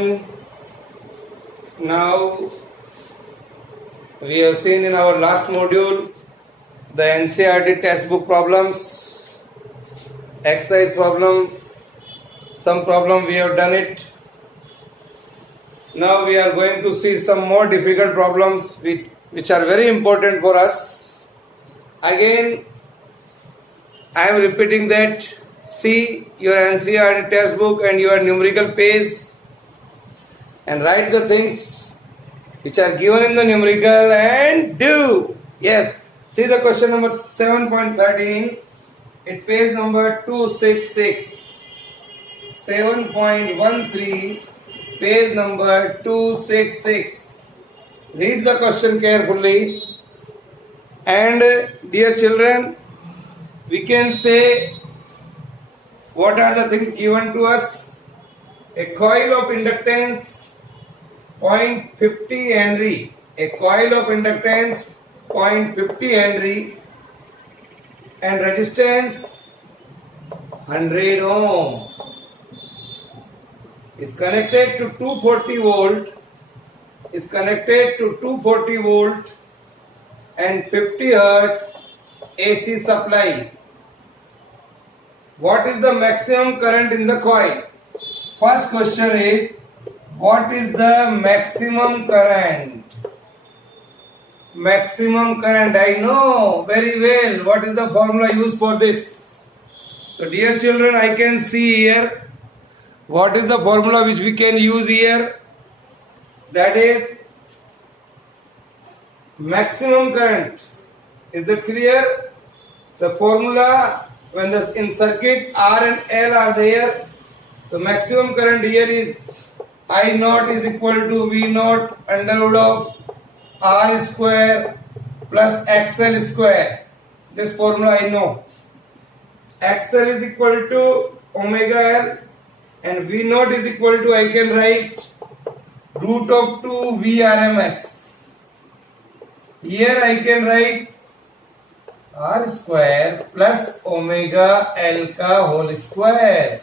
children, now we have seen in our last module the NCERT textbook problems, exercise problem, some problem we have done it. Now we are going to see some more difficult problems which are very important for us. Again, I am repeating that. See your NCERT textbook and your numerical page and write the things which are given in the numerical and do. Yes, see the question number 7.13. It page number 266. 7.13, page number 266. Read the question carefully. And dear children, we can say what are the things given to us. A coil of inductance 0.50 Henry. A coil of inductance 0.50 Henry and resistance 100 ohm is connected to 240 volt and 50 hertz AC supply. What is the maximum current in the coil? First question is, what is the maximum current? Maximum current, I know very well. What is the formula used for this? So dear children, I can see here what is the formula which we can use here. That is maximum current. Is it clear? The formula, when the in circuit R and L are there, the maximum current here is I naught is equal to V naught under root of R square plus XL square. This formula I know. XL is equal to omega L and V naught is equal to, I can write root of 2 VRMS. Here I can write R square plus omega L ka whole square.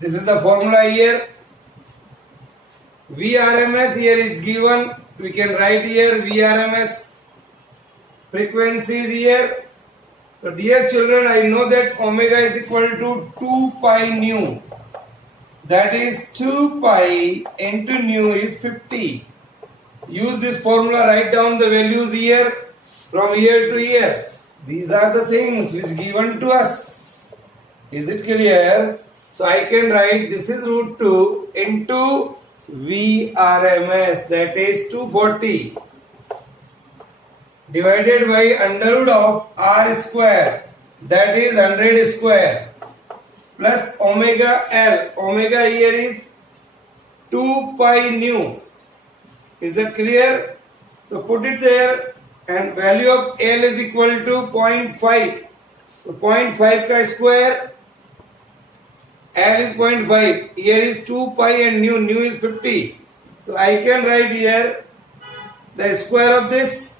This is the formula here. VRMS here is given. We can write here VRMS frequencies here. So dear children, I know that omega is equal to 2 pi nu. That is 2 pi into nu is 50. Use this formula, write down the values here from here to here. These are the things which given to us. Is it clear? So I can write this is root 2 into VRMS, that is 240 divided by under root of R square, that is 100 square plus omega L. Omega here is 2 pi nu. Is that clear? So put it there and value of L is equal to 0.5. So 0.5 ka square, L is 0.5. Here is 2 pi and nu. Nu is 50. So I can write here the square of this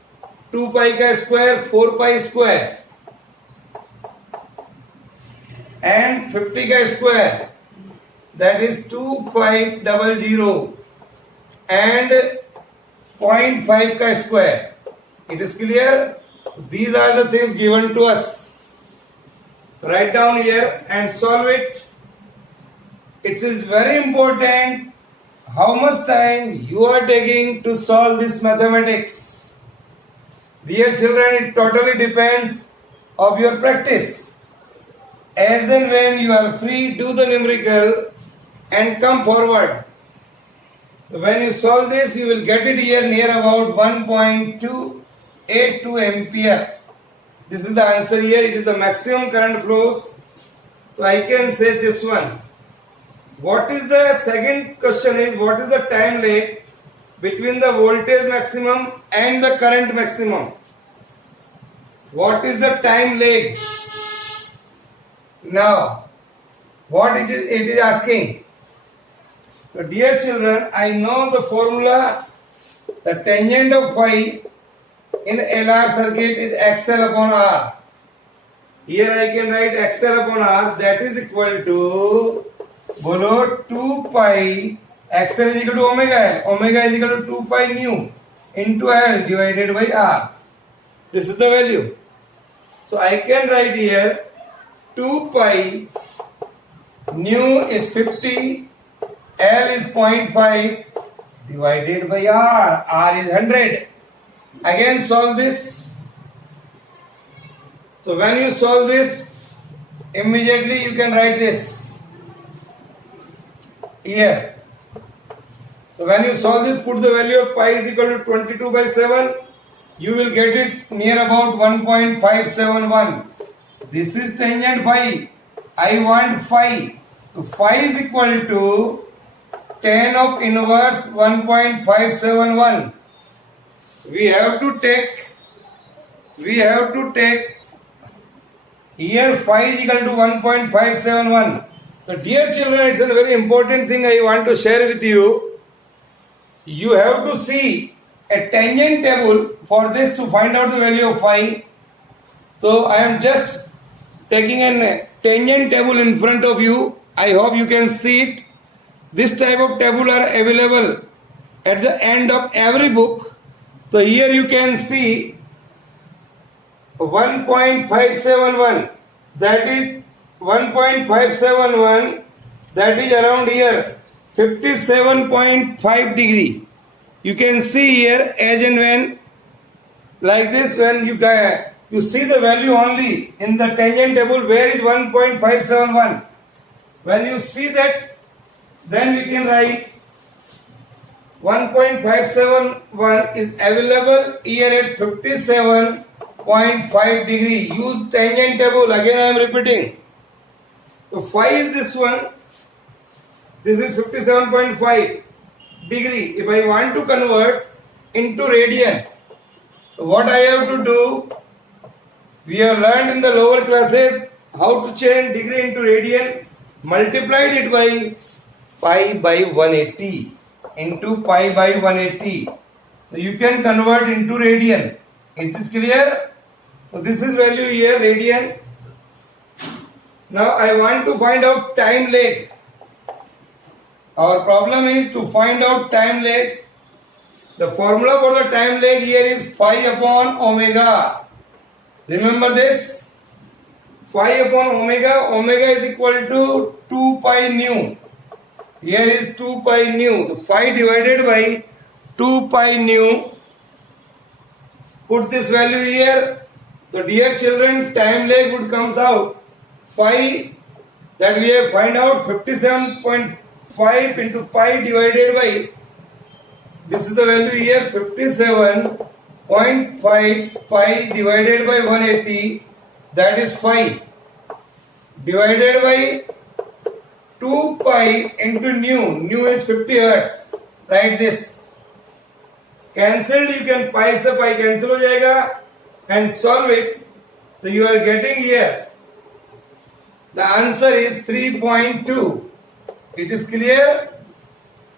2 pi ka square, 4 pi square and 50 ka square, that is 2500 and 0.5 ka square. It is clear? These are the things given to us. Write down here and solve it. It is very important how much time you are taking to solve this mathematics. Dear children, it totally depends of your practice. As and when you are free, do the numerical and come forward. When you solve this, you will get it here near about 1.282 ampere. This is the answer here. It is the maximum current flows. So I can say this one. What is the second question is, what is the time lag between the voltage maximum and the current maximum? What is the time lag? Now, what it is asking? So dear children, I know the formula. The tangent of phi in LR circuit is XL upon R. Here I can write XL upon R, that is equal to below 2 pi XL is equal to omega L. Omega is equal to 2 pi nu into L divided by R. This is the value. So I can write here 2 pi nu is 50, L is 0.5 divided by R. R is 100. Again solve this. So when you solve this, immediately you can write this here. So when you solve this, put the value of pi is equal to 22 by 7. You will get it near about 1.571. This is tangent phi. I want phi. So phi is equal to tan of inverse 1.571. We have to take here phi is equal to 1.571. So dear children, it's a very important thing I want to share with you. You have to see a tangent table for this to find out the value of phi. So I am just taking a tangent table in front of you. I hope you can see it. This type of table are available at the end of every book. So here you can see 1.571, that is 1.571, that is around here 57.5 degree. You can see here as and when like this, when you see the value only in the tangent table where is 1.571. When you see that, then we can write 1.571 is available here at 57.5 degree. Use tangent table. Again I am repeating. So phi is this one. This is 57.5 degree. If I want to convert into radian, what I have to do? We have learned in the lower classes how to change degree into radian. Multiplied it by pi by 180 into pi by 180. So you can convert into radian. It is clear? So this is value here, radian. Now I want to find out time lag. Our problem is to find out time lag. The formula for the time lag here is phi upon omega. Remember this? Phi upon omega. Omega is equal to 2 pi nu. Here is 2 pi nu. So phi divided by 2 pi nu. Put this value here. So dear children, time lag would comes out. Phi that we have find out 57.5 into pi divided by, this is the value here, 57.5 pi divided by 180, that is phi, divided by 2 pi into nu. Nu is 50 hertz. Write this. Cancelled, you can pi se pi cancel ho jayega and solve it. So you are getting here. The answer is 3.2. It is clear?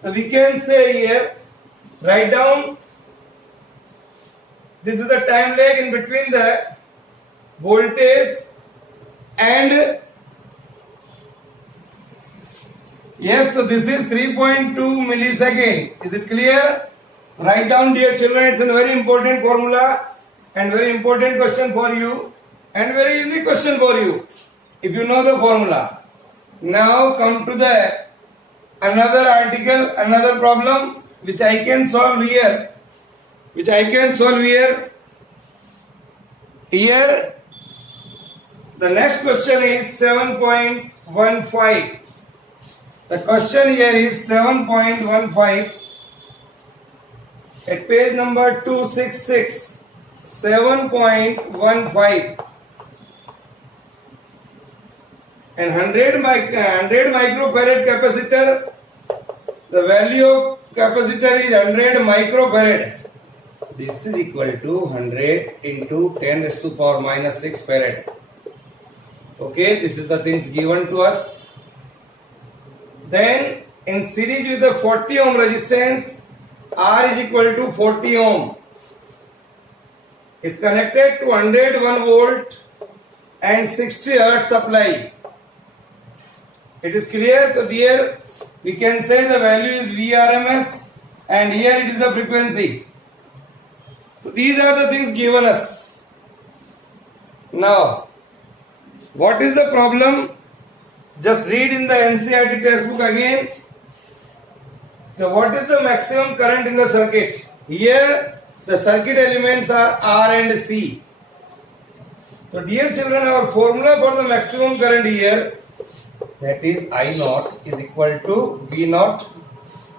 So we can say here, write down, this is the time lag in between the voltage and, yes, so this is 3.2 millisecond. Is it clear? Write down, dear children, it's a very important formula and very important question for you and very easy question for you if you know the formula. Now come to the another article, another problem which I can solve here. Here the next question is 7.15. The question here is 7.15 at page number 266. 7.15 and 100 microfarad capacitor. The value of capacitor is 100 microfarad. This is equal to 100 into 10 raised to power minus 6 farad. Okay, this is the things given to us. Then in series with the 40 ohm resistance, R is equal to 40 ohm. Is connected to 101 volt and 60 hertz supply. It is clear? So here we can say the value is Vrms and here it is the frequency. So these are the things given us. Now, what is the problem? Just read in the NCERT textbook again. Now, what is the maximum current in the circuit? Here the circuit elements are R and C. So dear children, our formula for the maximum current here, that is I naught is equal to V naught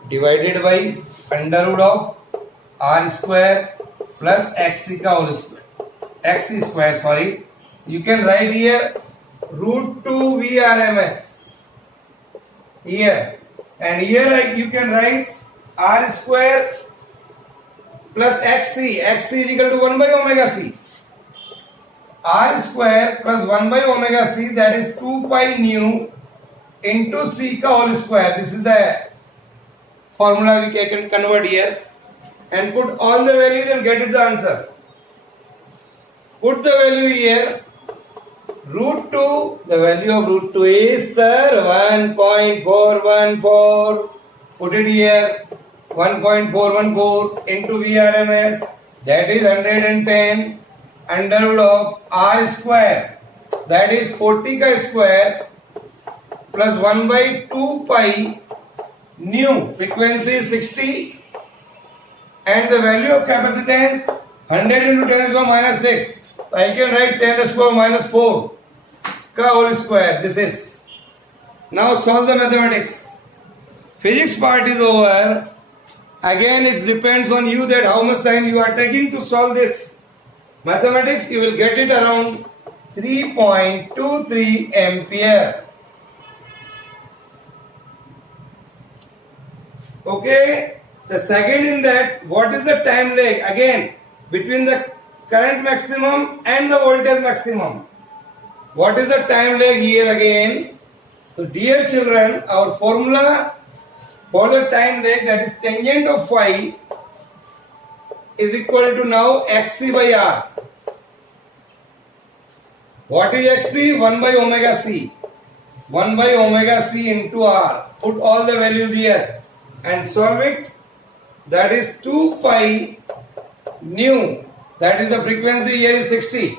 divided by under root of R square plus XC ka whole square. XC square, sorry. You can write here root 2 Vrms. Here. And here you can write R square plus XC. XC is equal to 1 by omega C. R square plus 1 by omega C, that is 2 pi nu into C ka whole square. This is the formula we can convert here and put all the values and get it the answer. Put the value here. Root 2, the value of root 2 is, sir, 1.414. Put it here. 1.414 into Vrms, that is 110 under root of R square, that is 40 ka square plus 1 by 2 pi nu, frequency is 60 and the value of capacitance 100 into 10 to the minus 6. So I can write 10 to the power minus 4 ka whole square. This is. Now solve the mathematics. Physics part is over. Again it depends on you that how much time you are taking to solve this. Mathematics, you will get it around 3.23 ampere. Okay, the second in that, what is the time lag again between the current maximum and the voltage maximum? What is the time lag here again? So dear children, our formula for the time lag, that is tangent of phi, is equal to now Xc by R. What is Xc? 1 by omega C. 1 by omega C into R. Put all the values here and solve it. That is 2 pi nu. That is the frequency here is 60.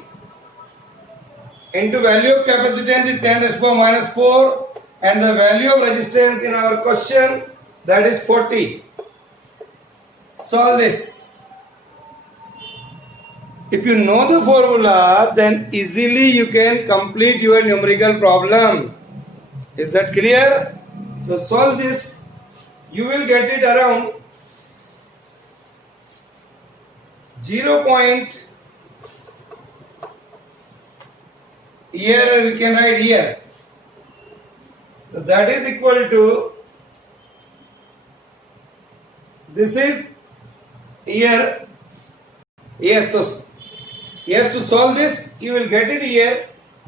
Into value of capacitance is 10 to the power minus 4 and the value of resistance in our question, that is 40. Solve this. If you know the formula, then easily you can complete your numerical problem. Is that clear? So solve this. You will get it around 0. Here we can write here. So that is equal to, this is here. Yes, to solve this, you will get it here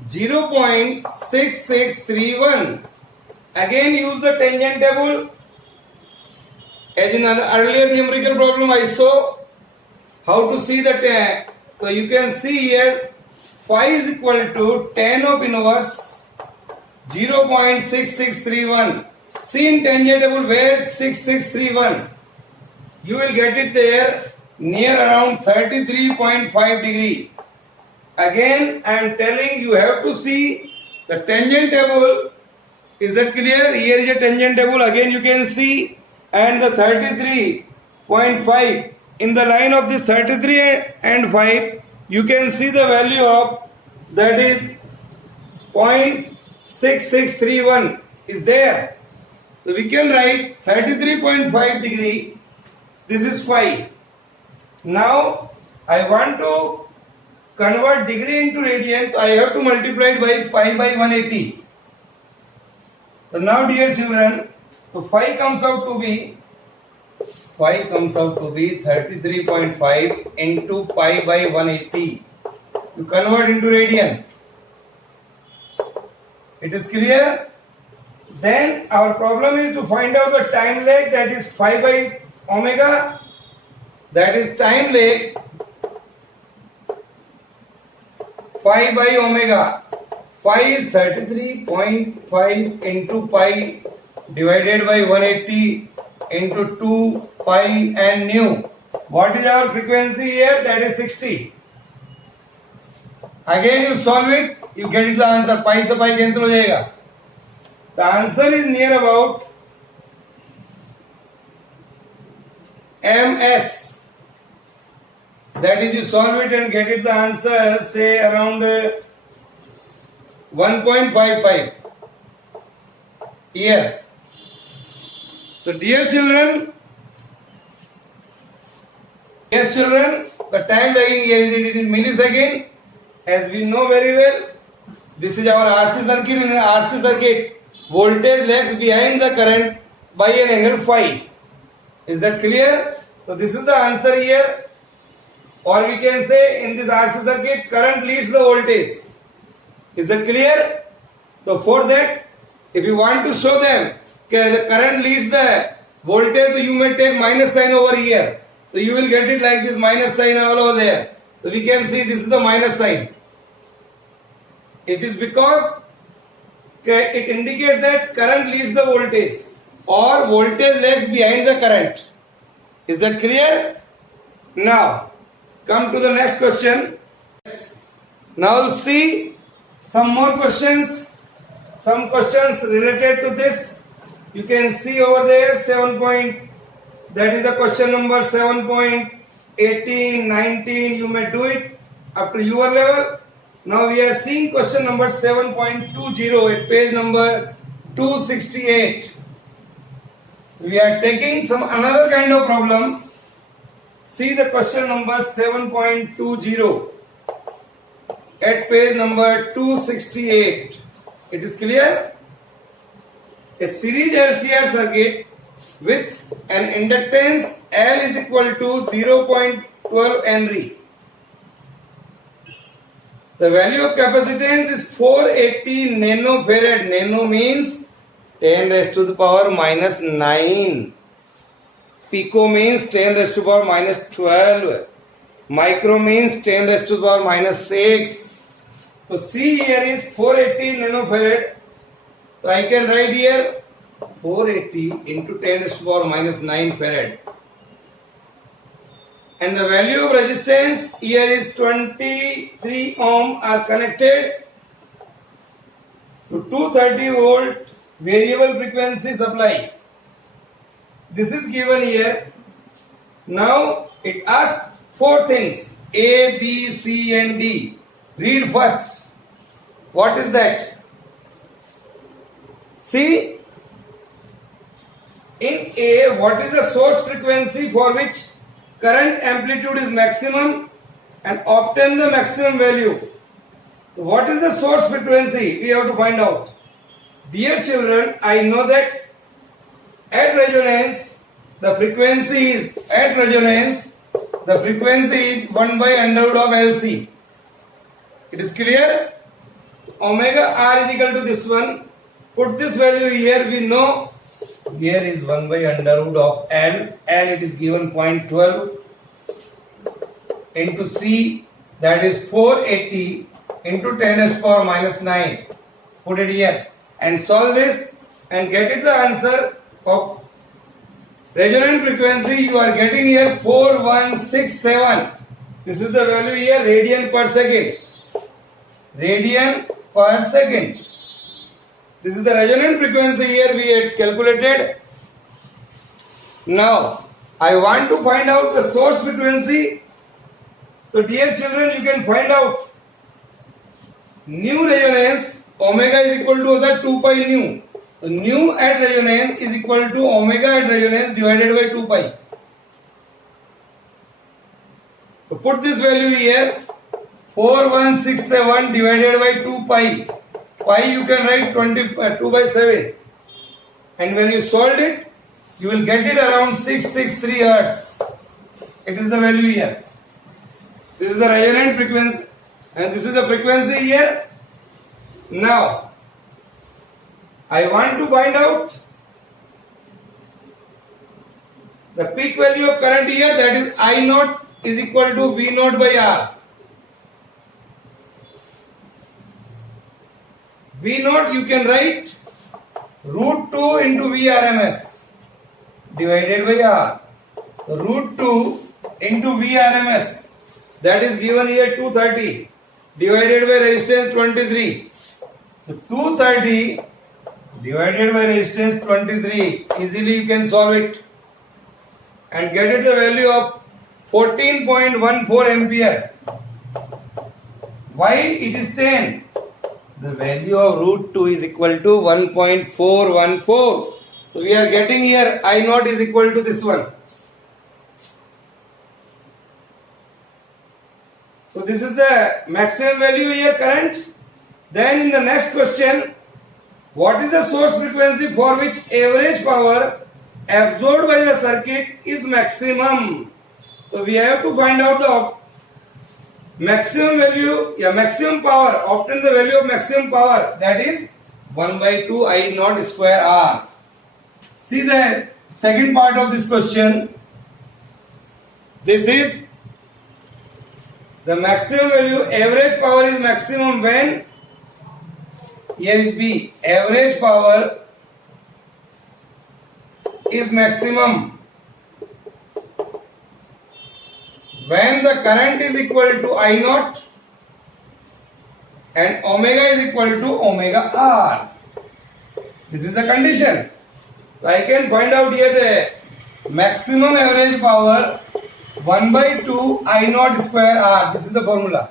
0.6631. Again use the tangent table. As in an earlier numerical problem I saw how to see the tan. So you can see here phi is equal to tan of inverse 0.6631. See in tangent table where 6631. You will get it there near around 33.5 degree. Again I am telling you have to see the tangent table. Is that clear? Here is a tangent table. Again you can see, and the 33.5 in the line of this 33 and 5 you can see the value of, that is 0.6631 is there. So we can write 33.5 degree. This is phi. Now I want to convert degree into radian. So I have to multiply it by phi by 180. So now dear children, so phi comes out to be 33.5 into pi by 180. You convert into radian. It is clear? Then our problem is to find out the time lag, that is phi by omega. That is time lag phi by omega. Phi is 33.5 into pi divided by 180 into 2 pi and nu. What is our frequency here? That is 60. Again you solve it, you get it the answer. Pi se pi cancel हो जाएगा. The answer is near about ms. That is, you solve it and get it the answer, say around 1.55 here. So dear children, the time lagging here is in millisecond. As we know very well, this is our RC circuit. In an RC circuit, voltage lags behind the current by an angle phi. Is that clear? So this is the answer here. Or we can say in this RC circuit, current leads the voltage. Is that clear? So for that, if you want to show them that the current leads the voltage, so you may take minus sign over here. So you will get it like this, minus sign all over there. So we can see this is the minus sign. It is because it indicates that current leads the voltage or voltage lags behind the current. Is that clear? Now come to the next question. Now see some more questions. Some questions related to this. You can see over there 7 point. That is the question number 7.18, 19. You may do it up to your level. Now we are seeing question number 7.20 at page number 268. We are taking some another kind of problem. See the question number 7.20 at page number 268. It is clear? A series LCR circuit with an inductance L is equal to 0.12 Henry. The value of capacitance is 480 nanofarad. Nano means 10 raised to the power minus 9. Pico means 10 raised to the power minus 12. Micro means 10 raised to the power minus 6. So C here is 480 nanofarad. So I can write here 480 into 10 raised to the power minus 9 farad. And the value of resistance here is 23 ohm are connected to 230 volt variable frequency supply. This is given here. Now it asks four things: A, B, C and D. Read first. What is that? See, in A, what is the source frequency for which current amplitude is maximum and obtain the maximum value? What is the source frequency? We have to find out. Dear children, I know that at resonance the frequency is 1 by under root of LC. It is clear? Omega R is equal to this one. Put this value here. We know here is 1 by under root of L. L it is given 0.12 into C, that is 480 into 10 raised to the power minus 9. Put it here and solve this and get it the answer of resonant frequency. You are getting here 4167. This is the value here, radian per second. Radian per second. This is the resonant frequency here we had calculated. Now I want to find out the source frequency. So dear children, you can find out nu resonance. Omega is equal to the 2 pi nu. So nu at resonance is equal to omega at resonance divided by 2 pi. So put this value here, 4167 divided by 2 pi. Pi you can write 2 by 7. And when you solve it, you will get it around 663 hertz. It is the value here. This is the resonant frequency and this is the frequency here. Now I want to find out the peak value of current here, that is I naught is equal to V naught by R. V naught you can write root 2 into VRMS divided by R. So root 2 into VRMS, that is given here 230 divided by resistance 23. So 230 divided by resistance 23, easily you can solve it and get it the value of 14.14 ampere. Why it is 10? The value of root 2 is equal to 1.414. So we are getting here I naught is equal to this one. So this is the maximum value here current. Then in the next question, what is the source frequency for which average power absorbed by the circuit is maximum? So we have to find out the maximum value, maximum power, obtain the value of maximum power, that is 1 by 2 I naught square R. See the second part of this question. This is the maximum value, average power is maximum when ASB, average power is maximum when the current is equal to I naught and omega is equal to omega R. This is the condition. So I can find out here the maximum average power 1 by 2 I naught square R. This is the formula.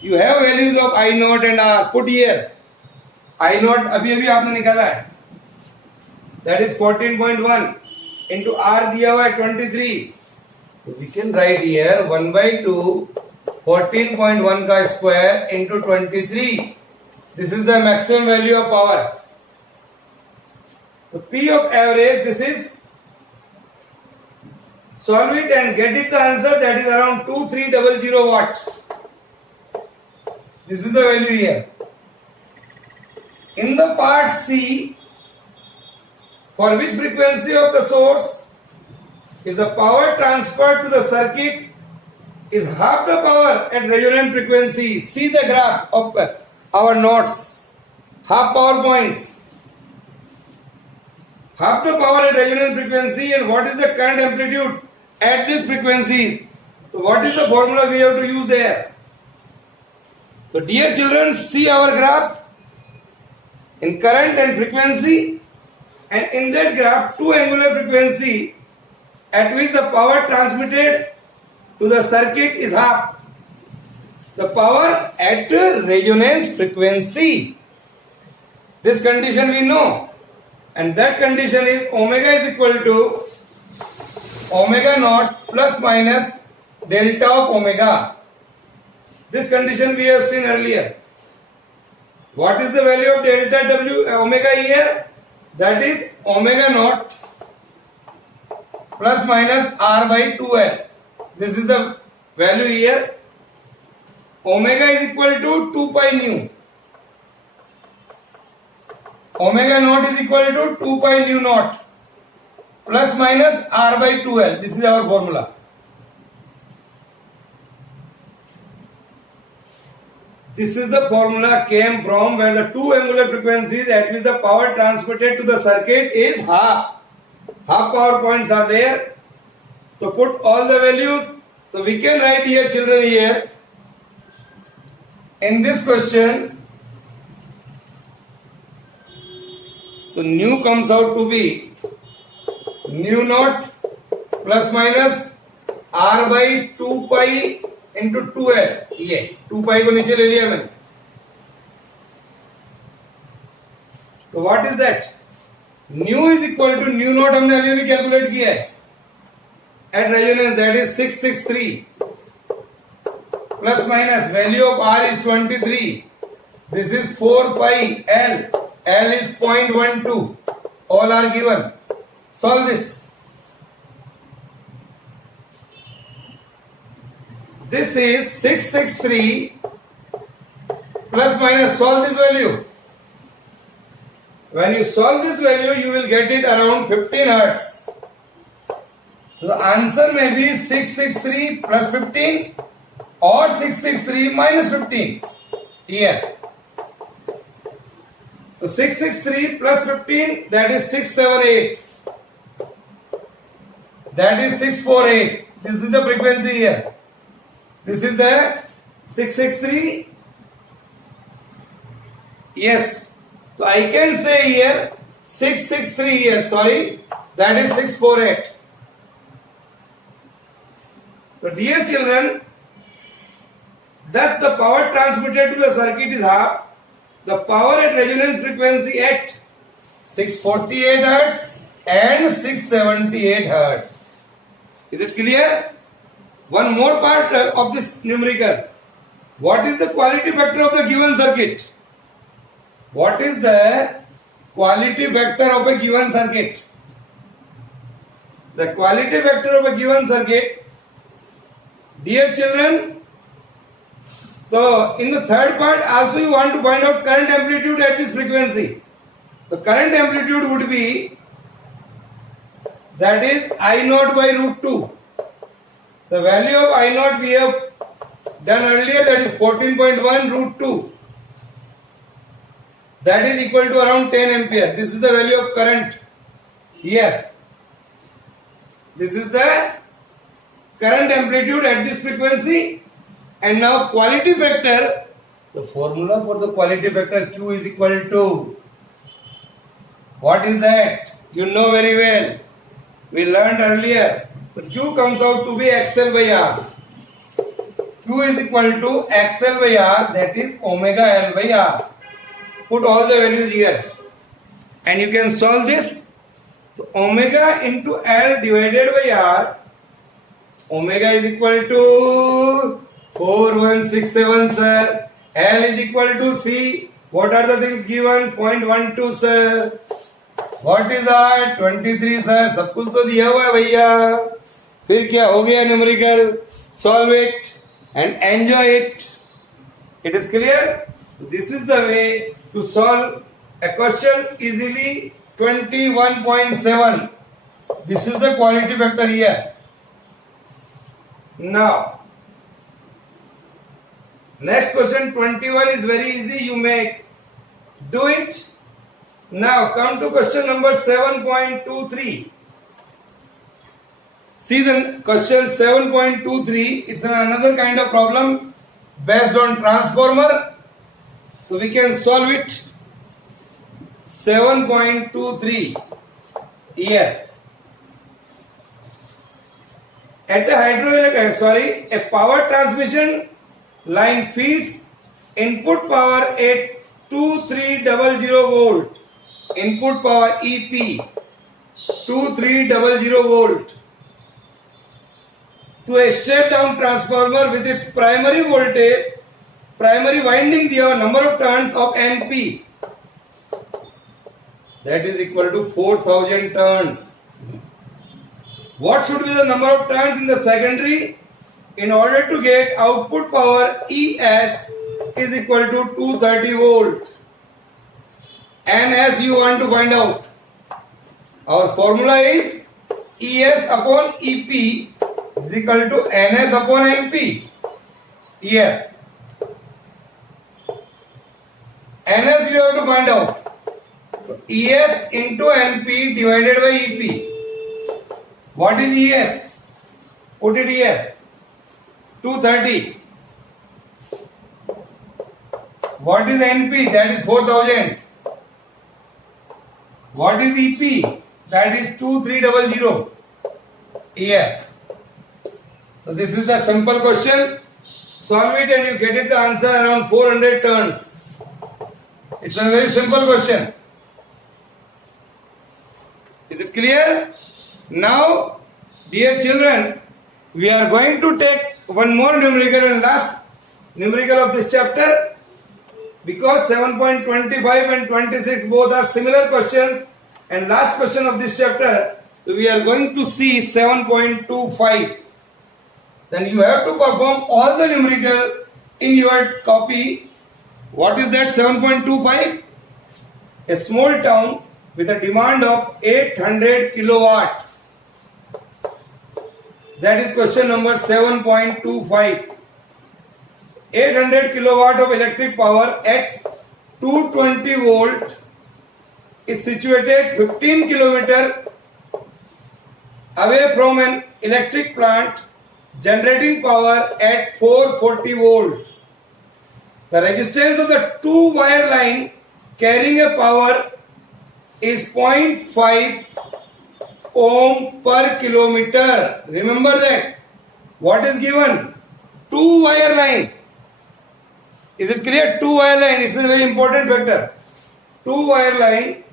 You have values of I naught and R. Put here. I naught अभी आपने निकाला है. That is 14.1 into R दिया हुआ है 23. So we can write here 1 by 2 14.1 का square into 23. This is the maximum value of power. So P of average, this is, solve it and get it the answer, that is around 2300 watt. This is the value here. In the part C, for which frequency of the source is the power transferred to the circuit is half the power at resonant frequency. See the graph of our notes. Half power points. Half the power at resonant frequency, and what is the current amplitude at these frequencies. So what is the formula we have to use there? So dear children, see our graph in current and frequency, and in that graph two angular frequency at which the power transmitted to the circuit is half the power at resonance frequency. This condition we know, and that condition is omega is equal to omega naught plus minus delta of omega. This condition we have seen earlier. What is the value of delta W omega here? That is omega naught plus minus R by 2L. This is the value here. Omega is equal to 2 pi nu. Omega naught is equal to 2 pi nu naught plus minus R by 2L. This is our formula. This is the formula came from where the two angular frequencies at which the power transmitted to the circuit is half. Half power points are there. So put all the values. So we can write here, children, here. In this question, so nu comes out to be nu naught plus minus R by 2 pi into 2L. ये 2 pi को नीचे ले लिया मैंने. तो what is that? Nu is equal to nu naught हमने अभी भी कैलकुलेट किया है. At resonance, that is 663 plus minus value of R is 23. This is 4 pi L. L is 0.12. All are given. Solve this. This is 663 plus minus, solve this value. When you solve this value, you will get it around 15 hertz. So the answer may be 663 plus 15 or 663 minus 15 here. So 663 plus 15, that is 678. That is 648. This is the frequency here. This is the 663. Yes. So I can say here 663 here, sorry. That is 648. So dear children, thus the power transmitted to the circuit is half the power at resonance frequency at 648 Hz and 678 Hz. Is it clear? One more part of this numerical. What is the quality factor of the given circuit? What is the quality factor of a given circuit? The quality factor of a given circuit, dear children, so in the third part also you want to find out current amplitude at this frequency. The current amplitude would be, that is I naught by root 2. The value of I naught we have done earlier, that is 14.1 root 2. That is equal to around 10 ampere. This is the value of current here. This is the current amplitude at this frequency. And now quality factor, the formula for the quality factor Q is equal to, what is that? You know very well. We learned earlier. So Q comes out to be XL by R. Q is equal to XL by R, that is omega L by R. Put all the values here. And you can solve this. So omega into L divided by R, omega is equal to 4167, sir. L is equal to C. What are the things given? 0.12, sir. What is that? 23, sir. सब कुछ तो दिया हुआ है भैया. फिर क्या हो गया numerical? Solve it and enjoy it. It is clear? This is the way to solve a question easily. 21.7. This is the quality factor here. Now, next question 21 is very easy. You may do it. Now come to question number 7.23. See the question 7.23. It's another kind of problem based on transformer. So we can solve it. 7.23 here. At a power transmission line feeds input power at 2300 volt. Input power EP 2300 volt to a step down transformer with its primary winding the number of turns of NP, that is equal to 4000 turns. What should be the number of turns in the secondary in order to get output power ES is equal to 230 volt? And as you want to find out, our formula is ES upon EP is equal to NS upon NP. Here, NS you have to find out. So ES into NP divided by EP. What is ES? Put it here. 230. What is NP? That is 4000. What is EP? That is 2300. Here. So this is the simple question. Solve it and you get it the answer around 400 turns. It's a very simple question. Is it clear? Now, dear children, we are going to take one more numerical and last numerical of this chapter, because 7.25 and 26 both are similar questions, and last question of this chapter. So we are going to see 7.25. Then you have to perform all the numerical in your copy. What is that 7.25? A small town with a demand of 800 kilowatt. That is question number 7.25. 800 kilowatt of electric power at 220 volt is situated 15 kilometer away from an electric plant generating power at 440 volt. The resistance of the two wire line carrying a power is 0.5 ohm per kilometer. Remember that. What is given? Two wire line. Is it clear? Two wire line. It's a very important factor. Two wire line.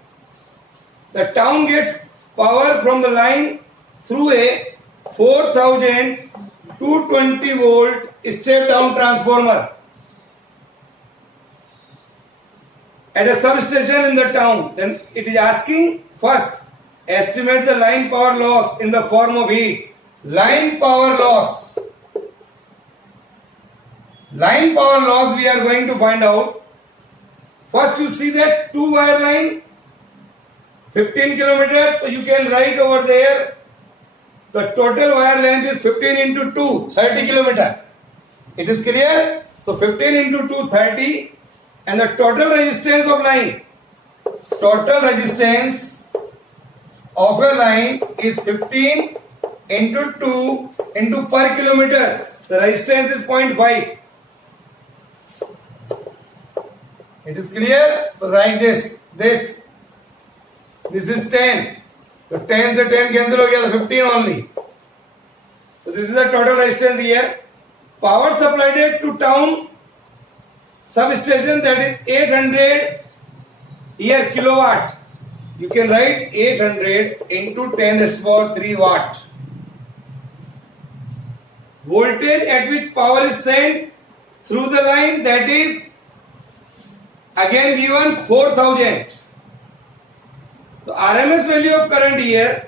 The town gets power from the line through a 4220 volt step down transformer at a substation in the town. Then it is asking first estimate the line power loss in the form of heat. Line power loss. Line power loss we are going to find out. First you see that two wire line 15 kilometer, so you can write over there the total wire length is 15 into 2, 30 kilometer. It is clear? So 15 into 2, 30, and the total resistance of line. Total resistance of a line is 15 into 2 into per kilometer. The resistance is 0.5. It is clear? So write this. This is 10. So 10 से 10 cancel हो गया, तो 15 only. So this is the total resistance here. Power supplied to town substation, that is 800 here kilowatt. You can write 800 into 10 raised to power 3 watt. Voltage at which power is sent through the line, that is again given 4000. So RMS value of current here,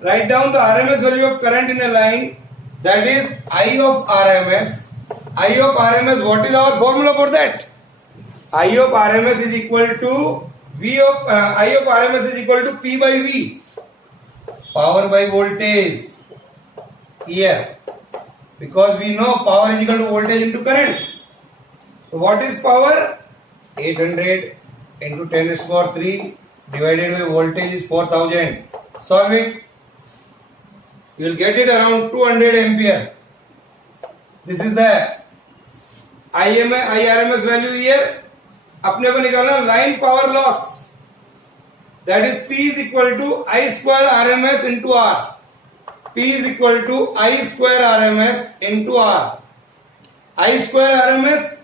write down the RMS value of current in a line, that is I of RMS. I of RMS, what is our formula for that? I of RMS is equal to V of I of RMS is equal to P by V, power by voltage here, because we know power is equal to voltage into current. So what is power? 800 into 10 raised to power 3 divided by voltage is 4000. Solve it. You will get it around 200 ampere. This is the IRMS value here. अपने को निकालना line power loss, that is P is equal to I square RMS into R. P is equal to I square RMS into R. I square RMS,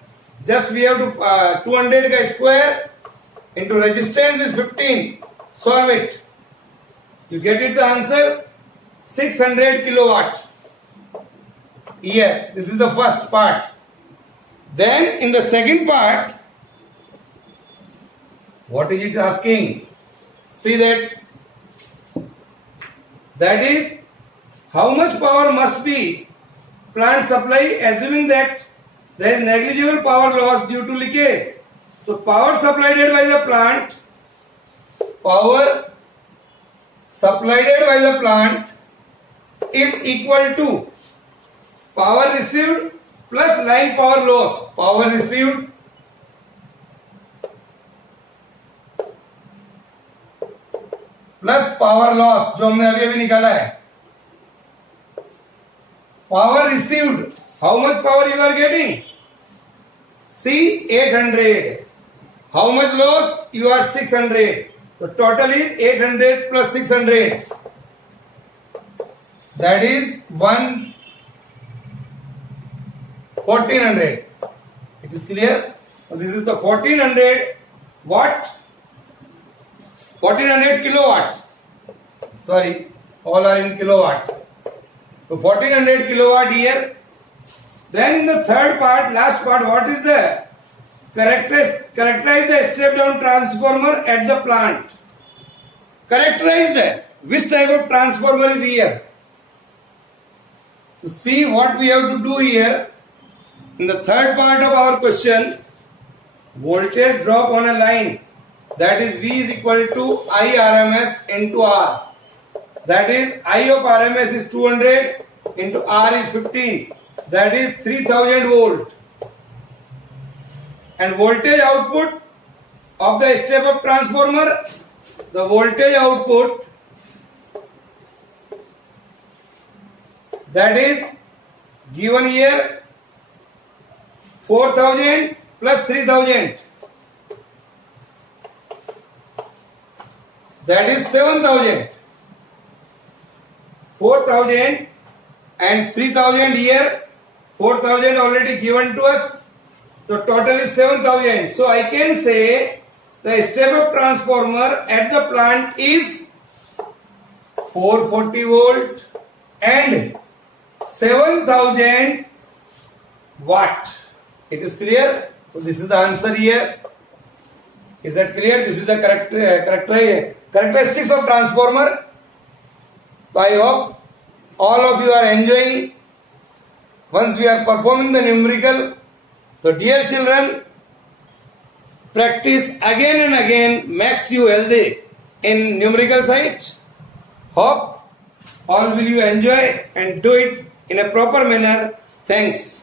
just we have to 200 का square into resistance is 15. Solve it. You get it the answer 600 kilowatt. Here, this is the first part. Then in the second part, what is it asking? See that. That is how much power must be plant supply assuming that there is negligible power loss due to leakage. So power supplied by the plant, is equal to power received plus line power loss. Power received plus power loss जो हमने अभी निकाला है. Power received, how much power you are getting? See 800. How much loss? You are 600. So total is 800 plus 600. That is 1400. It is clear? So this is the 1400 watt. 1400 kilowatt. Sorry, all are in kilowatt. So 1400 kilowatt here. Then in the third part, last part, what is the characterize the step down transformer at the plant. Characterize the which type of transformer is here. To see what we have to do here. In the third part of our question, voltage drop on a line, that is V is equal to I RMS into R. That is I of RMS is 200 into R is 15. That is 3000 volt. And voltage output of the step up transformer the voltage output, that is given here 4000 plus 3000, that is 7000. 4000 and 3000 here, 4000 already given to us, so total is 7000. So I can say the step-up transformer at the plant is 440 volt and 7000 watt. It is clear? So this is the answer here. Is that clear? This is the characteristics of transformer. So I hope all of you are enjoying once we are performing the numerical. So dear children, practice again and again makes you healthy in numerical side. Hope all will you enjoy and do it in a proper manner. Thanks.